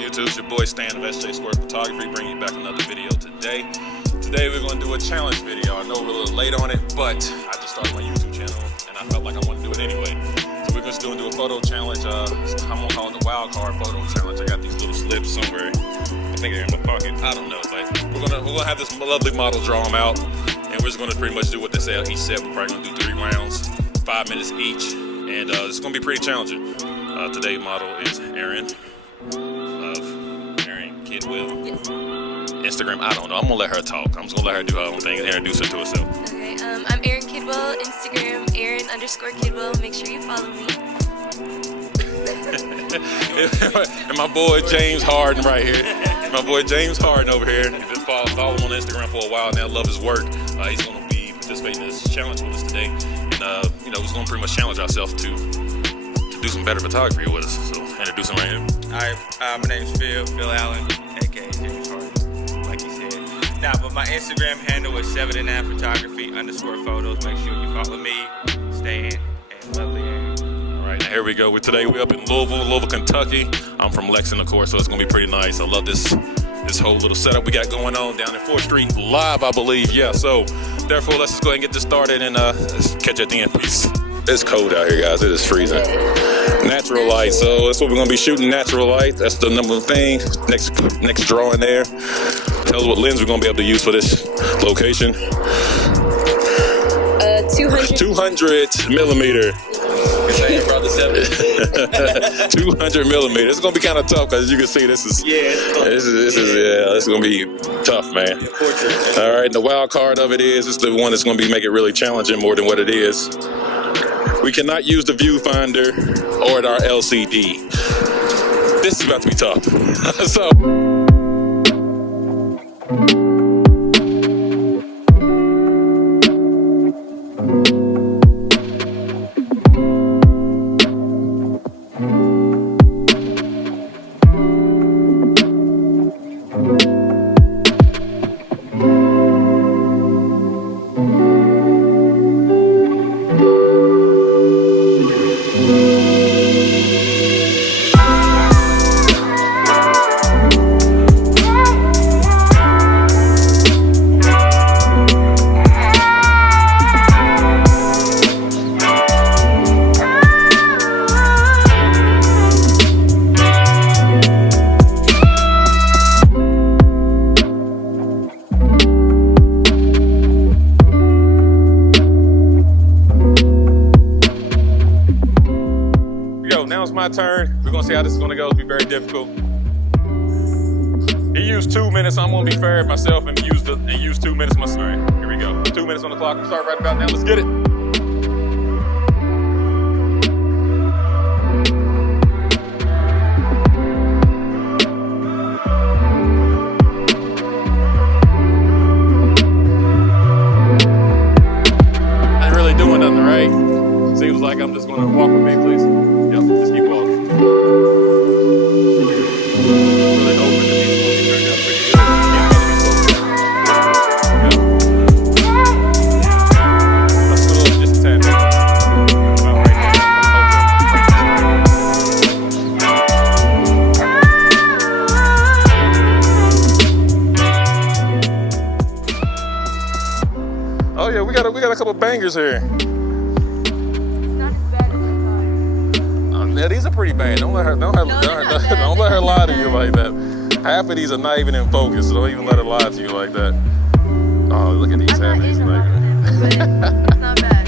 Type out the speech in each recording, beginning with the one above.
YouTube? It's your boy Stan of SJ Square Photography, bringing you back another video today. Today we're going to do a challenge video. I know we're a little late on it, but I just started my YouTube channel and I felt like I wanted to do it anyway. So we're just going to do a photo challenge. I'm going to call it the wild card photo challenge. I got these little slips somewhere. I think they're in my pocket. I don't know, but we're gonna have this lovely model draw them out, and we're just going to pretty much do what they say each set. We're probably going to do 3 rounds, 5 minutes each, and it's going to be pretty challenging. Today's model is Erin of Erin Kidwell. Yes. Instagram, I don't know. I'm gonna let her talk. I'm just gonna let her do her own thing and introduce her to herself. Okay, I'm Erin Kidwell. Instagram, Erin_Kidwell. Make sure you follow me. And my boy James Harden right here. My boy James Harden over here. Just follow him on Instagram for a while now. Love his work. He's gonna be participating in this challenge with us today, and we're gonna pretty much challenge ourselves to do some better photography with us. So introduce him right here. Alright, my name's Phill Allen, aka James Harden, like he said. Nah, but my Instagram handle is 79photography_photos. Make sure you follow me, Stan, and lovely Erin. Alright, now here we go. Today we're up in Louisville, Kentucky. I'm from Lexington, of course, so it's gonna be pretty nice. I love this whole little setup we got going on down in 4th Street live, I believe. Yeah, so therefore let's just go ahead and get this started and let's catch you at the end. Peace. It's cold out here, guys. It is freezing. Natural light, so that's what we're gonna be shooting. Natural light. That's the number one thing. Next drawing there. Tell us what lens we're gonna be able to use for this location. 200 millimeter. 200 millimeters. It's gonna be kind of tough because you can see this is gonna be tough, man. All right, the wild card of it is it's the one that's gonna be make it really challenging more than what it is. We cannot use the viewfinder or our LCD. This is about to be tough. So. Now it's my turn. We're gonna see how this is gonna go. It'll be very difficult. He used 2 minutes. I'm gonna be fair with myself and use 2 minutes myself. All right, here we go. 2 minutes on the clock. I'm starting right about now. Let's get it. I ain't really doing nothing, right? Seems like I'm just gonna walk with me, please. Yep, just keep walking. Really hoping that these will be turned out pretty good. Let's go just a tad bit. About right now. Oh yeah, we got a couple bangers here. Yeah, these are pretty bad. Don't let her lie to you like that. Half of these are not even in focus, so don't even let her lie to you like that. Oh, look at these half these. Like, it's not bad.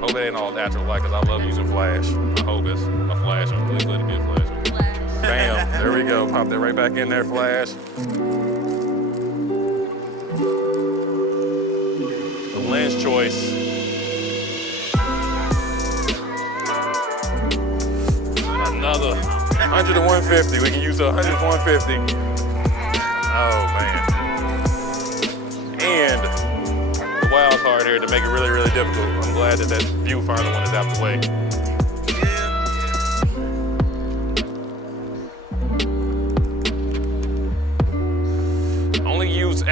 Hope it ain't all natural light, because I love using flash. I hope it's a flash. Please let it be a flash. Bam, there we go. Pop that right back in there, flash. The lens choice. Another 100 to 150. We can use the 100 to 150. Oh, man. And the wild card here to make it really, really difficult. I'm glad that viewfinder one is out the way.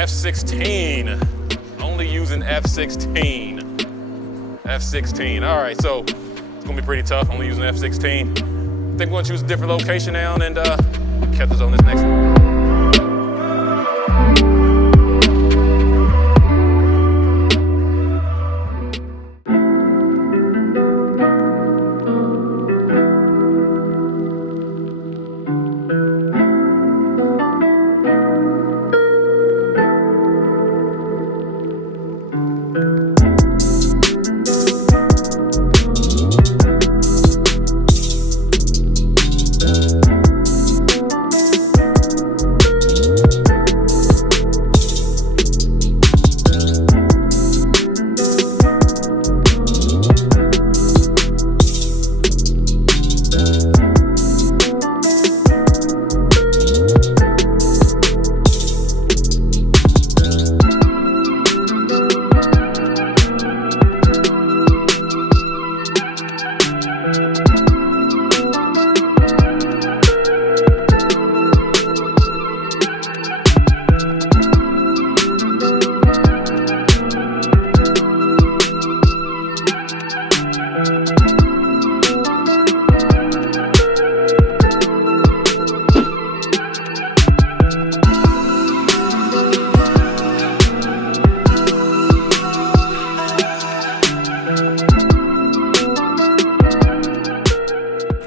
F16. Only using F16. F16. All right, so it's gonna be pretty tough. Only using F16. I think we're gonna choose a different location now and catch us on this next one.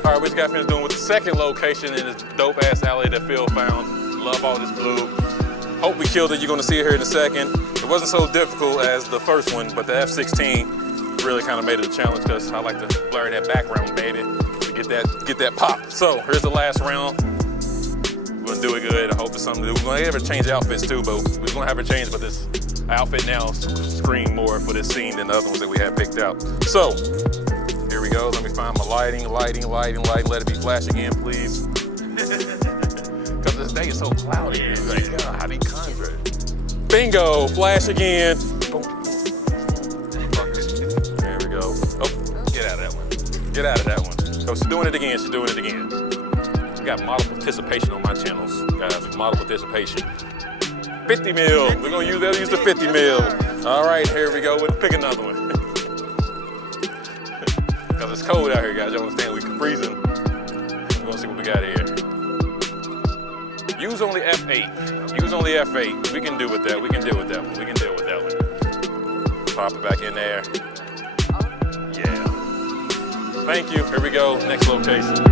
All right, we just got finished doing with the second location in this dope ass alley that Phill found. Love all this blue. Hope we killed it. You're gonna see it here in a second. It wasn't so difficult as the first one, but the F16 really kind of made it a challenge because I like to blur that background, baby, to get that pop. So here's the last round. We're gonna do it good. I hope it's something to do. We're gonna have her change outfits too, but we're gonna have her change, but this outfit now scream more for this scene than the other ones that we had picked out. So here we go. Let me find my lighting. Let it be flash again, please. Because this day is so cloudy. You're like, God, how do you conjure it? Bingo, flash again. Boom. There we go. Oh, get out of that one. Get out of that one. So she's doing it again. We got model participation on my channels, guys. Model participation. 50 mil. We're gonna use the 50 mil. All right, here we go. We'll pick another one. Because it's cold out here, guys. You understand? We're freezing. We're gonna see what we got here. Use only F8. Use only F8. We can deal with that. We can deal with that one. Pop it back in there. Yeah. Thank you. Here we go. Next location.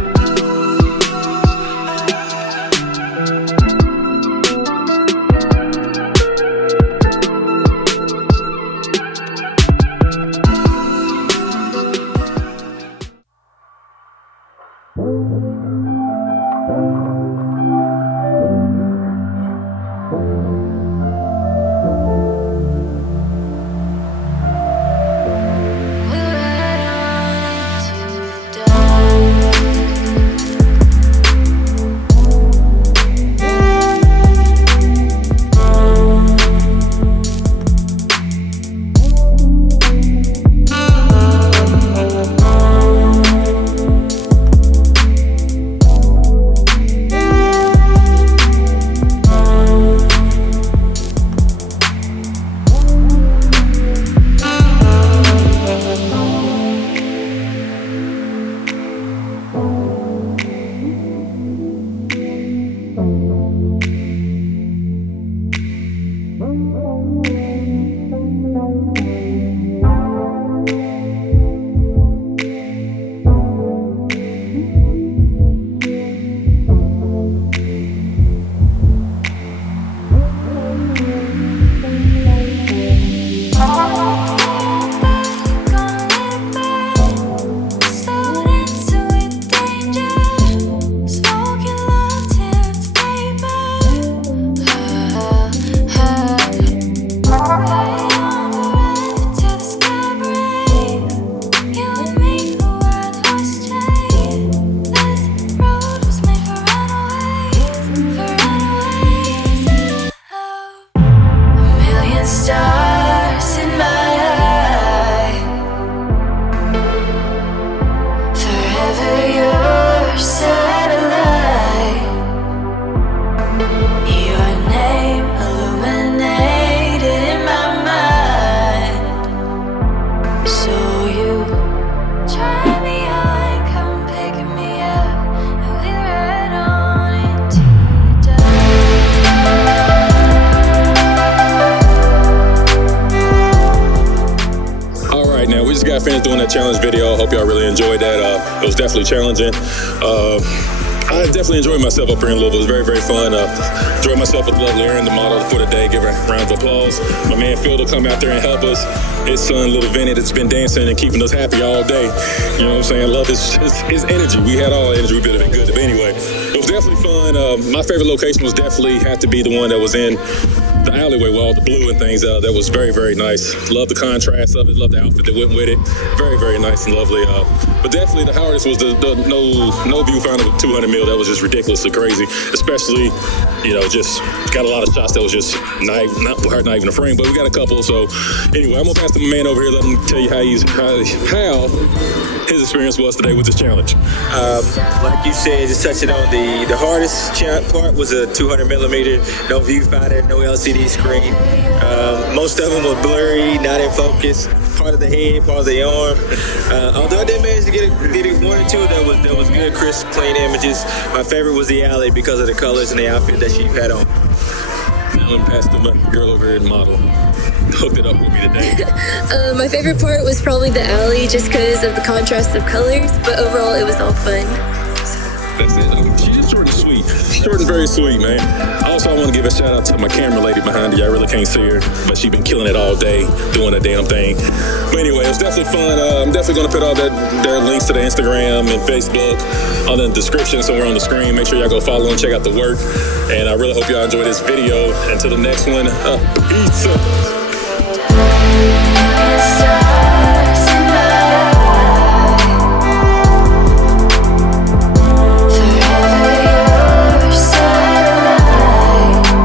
got finished doing that challenge video. I hope y'all really enjoyed that. It was definitely challenging. I definitely enjoyed myself up here in Louisville. It was very, very fun. Enjoyed myself with lovely Erin, the model for the day. Give her a round of applause. My man Phill will come out there and help us. His son, little Vinny, that's been dancing and keeping us happy all day. You know what I'm saying? Love his energy. We had all energy. We could have been good. But anyway, it was definitely fun. My favorite location was definitely have to be the one that was in the alleyway with all the blue and things. That was very, very nice. Love the contrast of it. Love the outfit that went with it. Very, very nice and lovely. But definitely the hardest was the no viewfinder with 200 mil. That was just ridiculously crazy. Especially, you know, just got a lot of shots that was just not even a frame, but we got a couple. So anyway, I'm gonna pass to my man over here. Let him tell you how his experience was today with this challenge. Like you said, just touching on the hardest part was a 200 millimeter, no viewfinder, no LCD screen. Most of them were blurry, not in focus. Part of the head, part of the arm. Although I did manage to get it one or two that was good, crisp, clean images. My favorite was the alley because of the colors and the outfit that she had on. Now I'm passing the girl over here, the model. Hooked it up with me today. My favorite part was probably the alley just because of the contrast of colors, but overall it was all fun. That's it. She's just short and sweet. Short and very sweet, man. Also, I want to give a shout out to my camera lady behind you. I really can't see her, but she's been killing it all day, doing a damn thing. But anyway, it was definitely fun. I'm definitely going to put all their links to the Instagram and Facebook on the description somewhere on the screen. Make sure y'all go follow and check out the work. And I really hope y'all enjoy this video. Until the next one, peace.